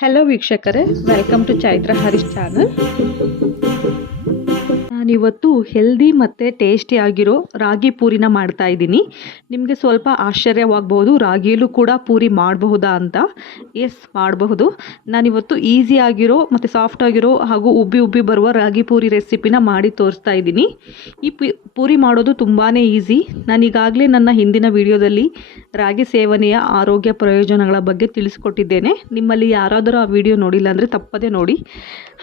Hello ವೀಕ್ಷಕರೇ. Welcome to Chaitra Harish channel ನಾನಿವತ್ತು healthy ಮತ್ತು ಟೇಸ್ಟಿ ಆಗಿರೋ ರಾಗಿ ಪೂರಿನ ಮಾಡ್ತಾ ಇದ್ದೀನಿ. ನಿಮಗೆ ಸ್ವಲ್ಪ ಆಶ್ಚರ್ಯವಾಗಬಹುದು, ರಾಗಿಯಲ್ಲೂ ಕೂಡ ಪೂರಿ ಮಾಡಬಹುದಾ ಅಂತ. ಎಸ್ ಮಾಡಬಹುದು. ನಾನಿವತ್ತು ಆಗಿರೋ ಮತ್ತು ಸಾಫ್ಟ್ ಆಗಿರೋ ಹಾಗೂ ಉಬ್ಬಿ ಉಬ್ಬಿ ಬರುವ ರಾಗಿ ಪೂರಿ ರೆಸಿಪಿನ ಮಾಡಿ ತೋರಿಸ್ತಾ ಇದ್ದೀನಿ. ಈ ಪೂರಿ ಮಾಡೋದು ತುಂಬಾ ಈಸಿ ನಾನೀಗಾಗಲೇ ನನ್ನ ಹಿಂದಿನ ವಿಡಿಯೋದಲ್ಲಿ ರಾಗಿ ಸೇವನೆಯ ಆರೋಗ್ಯ ಪ್ರಯೋಜನಗಳ ಬಗ್ಗೆ ತಿಳಿಸ್ಕೊಟ್ಟಿದ್ದೇನೆ. ನಿಮ್ಮಲ್ಲಿ ಯಾರಾದರೂ ಆ ವಿಡಿಯೋ ನೋಡಿಲ್ಲ ಅಂದರೆ ತಪ್ಪದೇ ನೋಡಿ.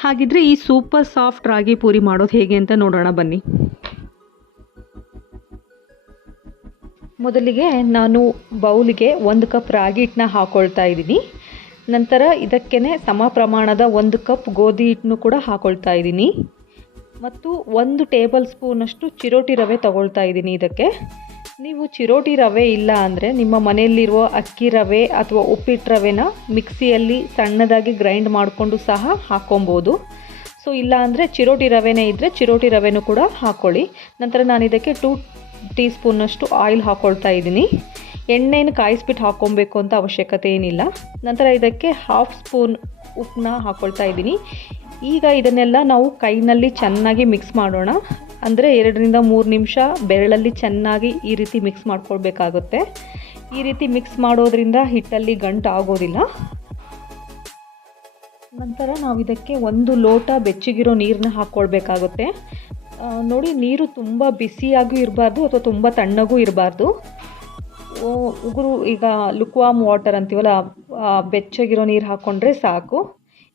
ಹಾಗಿದ್ರೆ ಈ ಸೂಪರ್ ಸಾಫ್ಟ್ ರಾಗಿ ಪೂರಿ ಮಾಡೋದು ಹೇಗೆ ಅಂತ ನೋಡೋಣ, ಬನ್ನಿ. ಮೊದಲಿಗೆ ನಾನು ಬೌಲಿಗೆ ಒಂದು ಕಪ್ ರಾಗಿ ಹಿಟ್ಟನ್ನ ಹಾಕೊಳ್ತಾ ಇದ್ದೀನಿ. ನಂತರ ಇದಕ್ಕೇ ಸಮ ಪ್ರಮಾಣದ ಒಂದು ಕಪ್ ಗೋಧಿ ಹಿಟ್ಟನ್ನು ಕೂಡ ಹಾಕೊಳ್ತಾ ಇದ್ದೀನಿ. ಮತ್ತು ಒಂದು ಟೇಬಲ್ ಸ್ಪೂನಷ್ಟು ಚಿರೋಟಿ ರವೆ ತಗೊಳ್ತಾ ಇದ್ದೀನಿ ಇದಕ್ಕೆ. ನೀವು ಚಿರೋಟಿ ರವೆ ಇಲ್ಲ ಅಂದರೆ ನಿಮ್ಮ ಮನೆಯಲ್ಲಿರುವ ಅಕ್ಕಿ ರವೆ ಅಥವಾ ಉಪ್ಪಿಟ್ಟು ರವೆನ ಮಿಕ್ಸಿಯಲ್ಲಿ ಸಣ್ಣದಾಗಿ ಗ್ರೈಂಡ್ ಮಾಡಿಕೊಂಡು ಸಹ ಹಾಕೊಬೋದು. ಸೊ ಇಲ್ಲ ಅಂದರೆ ಚಿರೋಟಿ ರವೆನೇ ಇದ್ದರೆ ಚಿರೋಟಿ ರವೆನೂ ಕೂಡ ಹಾಕ್ಕೊಳ್ಳಿ ನಂತರ ನಾನು ಇದಕ್ಕೆ ಟೂ ಟೀ ಸ್ಪೂನಷ್ಟು ಆಯಿಲ್ ಹಾಕ್ಕೊಳ್ತಾ ಇದ್ದೀನಿ. ಎಣ್ಣೆನ ಕಾಯಿಸ್ಬಿಟ್ಟು ಹಾಕ್ಕೊಬೇಕು ಅಂತ ಅವಶ್ಯಕತೆ ಏನಿಲ್ಲ. ನಂತರ ಇದಕ್ಕೆ ಹಾಫ್ ಸ್ಪೂನ್ ಉಪ್ಪನ್ನ ಹಾಕ್ಕೊಳ್ತಾ ಇದ್ದೀನಿ. ಈಗ ಇದನ್ನೆಲ್ಲ ನಾವು ಕೈನಲ್ಲಿ ಚೆನ್ನಾಗಿ ಮಿಕ್ಸ್ ಮಾಡೋಣ. ಅಂದರೆ ಎರಡರಿಂದ ಮೂರು ನಿಮಿಷ ಬೆರಳಲ್ಲಿ ಚೆನ್ನಾಗಿ ಈ ರೀತಿ ಮಿಕ್ಸ್ ಮಾಡ್ಕೊಳ್ಬೇಕಾಗುತ್ತೆ. ಈ ರೀತಿ ಮಿಕ್ಸ್ ಮಾಡೋದ್ರಿಂದ ಹಿಟ್ಟಲ್ಲಿ ಗಂಟು ಆಗೋದಿಲ್ಲ. ನಂತರ ನಾವು ಇದಕ್ಕೆ ಒಂದು ಲೋಟ ಬೆಚ್ಚಗಿರೋ ನೀರನ್ನ ಹಾಕ್ಕೊಳ್ಬೇಕಾಗುತ್ತೆ ನೋಡಿ, ನೀರು ತುಂಬ ಬಿಸಿಯಾಗೂ ಇರಬಾರ್ದು ಅಥವಾ ತುಂಬ ತಣ್ಣಗೂ ಇರಬಾರ್ದು. ಉಗುರು, ಈಗ ಲುಕ್ವಾಮ್ ವಾಟರ್ ಅಂತೀವಲ್ಲ ಬೆಚ್ಚಗಿರೋ ನೀರು ಹಾಕ್ಕೊಂಡ್ರೆ ಸಾಕು.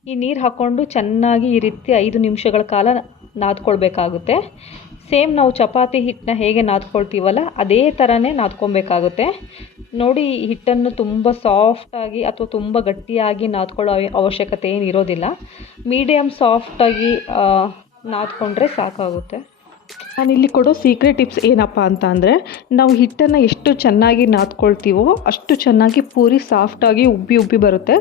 ಈ ನೀರು ಹಾಕ್ಕೊಂಡು ಚೆನ್ನಾಗಿ ಈ ರೀತಿ ಐದು ನಿಮಿಷಗಳ ಕಾಲ ನಾದ್ಕೊಳ್ಬೇಕಾಗುತ್ತೆ. ಸೇಮ್ ನಾವು ಚಪಾತಿ ಹಿಟ್ಟನ್ನ ಹೇಗೆ ನಾದ್ಕೊಳ್ತೀವಲ್ಲ ಅದೇ ಥರನೇ ನಾದ್ಕೊಬೇಕಾಗುತ್ತೆ. ನೋಡಿ ಹಿಟ್ಟನ್ನು ತುಂಬ ಸಾಫ್ಟಾಗಿ ಅಥವಾ ತುಂಬ ಗಟ್ಟಿಯಾಗಿ ನಾದ್ಕೊಳ್ಳೋ ಅವಶ್ಯಕತೆ ಏನು ಇರೋದಿಲ್ಲ. ಮೀಡಿಯಮ್ ಸಾಫ್ಟಾಗಿ ನಾದ್ಕೊಂಡ್ರೆ ಸಾಕಾಗುತ್ತೆ. ನಾನು ಇಲ್ಲಿ ಕೊಡೋ ಸೀಕ್ರೆಟ್ ಟಿಪ್ಸ್ ಏನಪ್ಪ ಅಂತ ಅಂದರೆ, ನಾವು ಹಿಟ್ಟನ್ನು ಎಷ್ಟು ಚೆನ್ನಾಗಿ ನಾದ್ಕೊಳ್ತೀವೋ ಅಷ್ಟು ಚೆನ್ನಾಗಿ ಪೂರಿ ಸಾಫ್ಟಾಗಿ ಉಬ್ಬಿ ಉಬ್ಬಿ ಬರುತ್ತೆ.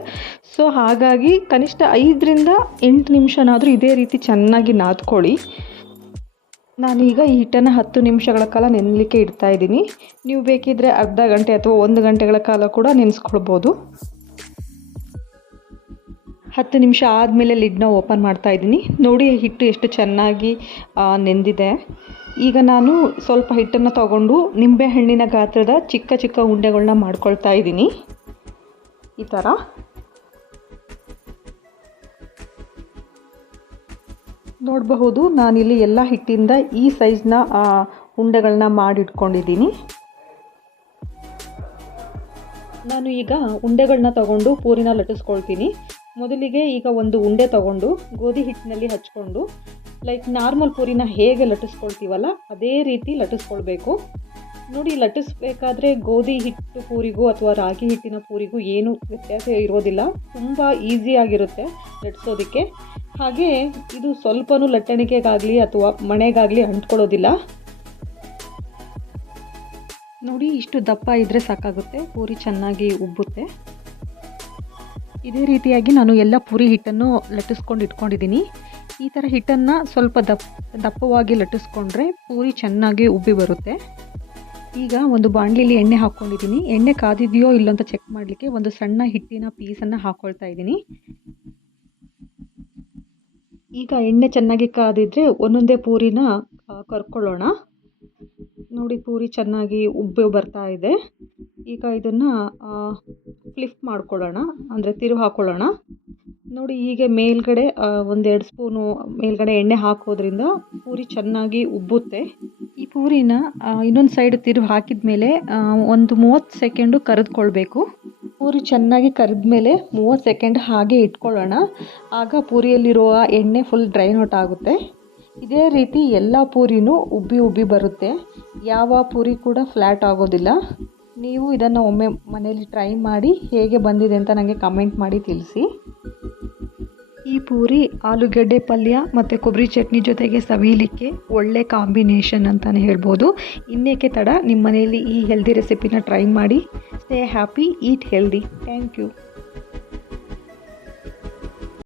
ಸೊ ಹಾಗಾಗಿ ಕನಿಷ್ಠ ಐದರಿಂದ ಎಂಟು ನಿಮಿಷನಾದರೂ ಇದೇ ರೀತಿ ಚೆನ್ನಾಗಿ ನಾದ್ಕೊಳ್ಳಿ. ನಾನೀಗ ಈ ಹಿಟ್ಟನ್ನು ಹತ್ತು ನಿಮಿಷಗಳ ಕಾಲ ನೆನಲಿಕ್ಕೆ ಇಡ್ತಾ ಇದ್ದೀನಿ. ನೀವು ಬೇಕಿದ್ದರೆ ಅರ್ಧ ಗಂಟೆ ಅಥವಾ ಒಂದು ಗಂಟೆಗಳ ಕಾಲ ಕೂಡ ನೆನೆಸ್ಕೊಳ್ಬೋದು. ಹತ್ತು ನಿಮಿಷ ಆದಮೇಲೆ ಲಿಡ್ನ ಓಪನ್ ಮಾಡ್ತಾ ಇದ್ದೀನಿ. ನೋಡಿ ಹಿಟ್ಟು ಎಷ್ಟು ಚೆನ್ನಾಗಿ ನೆಂದಿದೆ. ಈಗ ನಾನು ಸ್ವಲ್ಪ ಹಿಟ್ಟನ್ನು ತಗೊಂಡು ನಿಂಬೆಹಣ್ಣಿನ ಗಾತ್ರದ ಚಿಕ್ಕ ಚಿಕ್ಕ ಉಂಡೆಗಳನ್ನ ಮಾಡ್ಕೊಳ್ತಾ ಇದ್ದೀನಿ. ಈ ಥರ ನೋಡಬಹುದು. ನಾನಿಲ್ಲಿ ಎಲ್ಲ ಹಿಟ್ಟಿಂದ ಈ ಸೈಜ್ನ ಉಂಡೆಗಳನ್ನ ಮಾಡಿಟ್ಕೊಂಡಿದ್ದೀನಿ. ನಾನು ಈಗ ಉಂಡೆಗಳನ್ನ ತಗೊಂಡು ಪೂರಿನ ಲಟ್ಟಿಸ್ಕೊಳ್ತೀನಿ. ಮೊದಲಿಗೆ ಈಗ ಒಂದು ಉಂಡೆ ತಗೊಂಡು ಗೋಧಿ ಹಿಟ್ಟಿನಲ್ಲಿ ಹಚ್ಕೊಂಡು ಲೈಕ್ ನಾರ್ಮಲ್ ಪೂರಿನ ಹೇಗೆ ಲಟ್ಟಿಸ್ಕೊಳ್ತೀವಲ್ಲ, ಅದೇ ರೀತಿ ಲಟ್ಟಿಸ್ಕೊಳ್ಬೇಕು. ನೋಡಿ, ಲಟ್ಟಿಸ್ಬೇಕಾದ್ರೆ ಗೋಧಿ ಹಿಟ್ಟು ಪೂರಿಗೂ ಅಥವಾ ರಾಗಿ ಹಿಟ್ಟಿನ ಪೂರಿಗೂ ಏನು ವ್ಯತ್ಯಾಸ ಇರೋದಿಲ್ಲ. ತುಂಬ ಈಸಿಯಾಗಿರುತ್ತೆ ಲಟ್ಟಿಸೋದಕ್ಕೆ. ಹಾಗೆ ಇದು ಸ್ವಲ್ಪನೂ ಲಟ್ಟಣಿಗೆಗಾಗಲಿ ಅಥವಾ ಮಣೆಗಾಗಲಿ ಅಂಟ್ಕೊಳ್ಳೋದಿಲ್ಲ. ನೋಡಿ, ಇಷ್ಟು ದಪ್ಪ ಇದ್ದರೆ ಸಾಕಾಗುತ್ತೆ, ಪೂರಿ ಚೆನ್ನಾಗಿ ಉಬ್ಬುತ್ತೆ. ಇದೇ ರೀತಿಯಾಗಿ ನಾನು ಎಲ್ಲ ಪೂರಿ ಹಿಟ್ಟನ್ನು ಲಟ್ಟಿಸ್ಕೊಂಡು ಇಟ್ಕೊಂಡಿದ್ದೀನಿ. ಈ ಥರ ಹಿಟ್ಟನ್ನು ಸ್ವಲ್ಪ ದಪ್ಪ ದಪ್ಪವಾಗಿ ಲಟ್ಟಿಸ್ಕೊಂಡ್ರೆ ಪೂರಿ ಚೆನ್ನಾಗಿ ಉಬ್ಬಿ ಬರುತ್ತೆ. ಈಗ ಒಂದು ಬಾಣಲಿಲಿ ಎಣ್ಣೆ ಹಾಕ್ಕೊಂಡಿದ್ದೀನಿ ಎಣ್ಣೆ ಕಾದಿದೆಯೋ ಇಲ್ಲ ಅಂತ ಚೆಕ್ ಮಾಡಲಿಕ್ಕೆ ಒಂದು ಸಣ್ಣ ಹಿಟ್ಟಿನ ಪೀಸನ್ನು ಹಾಕ್ಕೊಳ್ತಾ ಇದ್ದೀನಿ. ಈಗ ಎಣ್ಣೆ ಚೆನ್ನಾಗಿ ಕಾದಿದ್ರೆ ಒಂದೊಂದೇ ಪೂರಿನ ಕರ್ಕೊಳ್ಳೋಣ. ನೋಡಿ ಪೂರಿ ಚೆನ್ನಾಗಿ ಉಬ್ಬಿ ಬರ್ತಾ ಇದೆ. ಈಗ ಇದನ್ನು ಫ್ಲಿಪ್ ಮಾಡ್ಕೊಳ್ಳೋಣ. ಅಂದರೆ ತಿರುವು ಹಾಕ್ಕೊಳ್ಳೋಣ ನೋಡಿ ಹೀಗೆ ಮೇಲ್ಗಡೆ ಒಂದೆರಡು ಸ್ಪೂನು ಮೇಲ್ಗಡೆ ಎಣ್ಣೆ ಹಾಕೋದ್ರಿಂದ ಪೂರಿ ಚೆನ್ನಾಗಿ ಉಬ್ಬುತ್ತೆ. ಈ ಪೂರಿನ ಇನ್ನೊಂದು ಸೈಡ್ ತಿರುವು ಹಾಕಿದ ಮೇಲೆ ಒಂದು ಮೂವತ್ತು ಸೆಕೆಂಡು ಕರೆದುಕೊಳ್ಬೇಕು. ಪೂರಿ ಚೆನ್ನಾಗಿ ಕರೆದ ಮೇಲೆ ಮೂವತ್ತು ಸೆಕೆಂಡ್ ಹಾಗೆ ಇಟ್ಕೊಳ್ಳೋಣ. ಆಗ ಪೂರಿಯಲ್ಲಿರುವ ಎಣ್ಣೆ ಫುಲ್ ಡ್ರೈನ್ ಔಟ್ ಆಗುತ್ತೆ. ಇದೇ ರೀತಿ ಎಲ್ಲ ಪೂರಿನೂ ಉಬ್ಬಿ ಉಬ್ಬಿ ಬರುತ್ತೆ. ಯಾವ ಪೂರಿ ಕೂಡ ಫ್ಲ್ಯಾಟ್ ಆಗೋದಿಲ್ಲ. ನೀವು ಇದನ್ನು ಒಮ್ಮೆ ಮನೇಲಿ ಟ್ರೈ ಮಾಡಿ ಹೇಗೆ ಬಂದಿದೆ ಅಂತ ನನಗೆ ಕಮೆಂಟ್ ಮಾಡಿ ತಿಳಿಸಿ. ಈ ಪೂರಿ, ಆಲೂಗಡ್ಡೆ ಪಲ್ಯ ಮತ್ತು ಕೊಬ್ಬರಿ ಚಟ್ನಿ ಜೊತೆಗೆ ಸವಿಯಲಿಕ್ಕೆ ಒಳ್ಳೆ ಕಾಂಬಿನೇಷನ್ ಅಂತಲೇ ಹೇಳ್ಬೋದು. ಇನ್ನೇಕೆ ತಡ? ನಿಮ್ಮ ಮನೆಯಲ್ಲಿ ಈ ಹೆಲ್ದಿ ರೆಸಿಪಿನ ಟ್ರೈ ಮಾಡಿ. Stay happy eat healthy thank you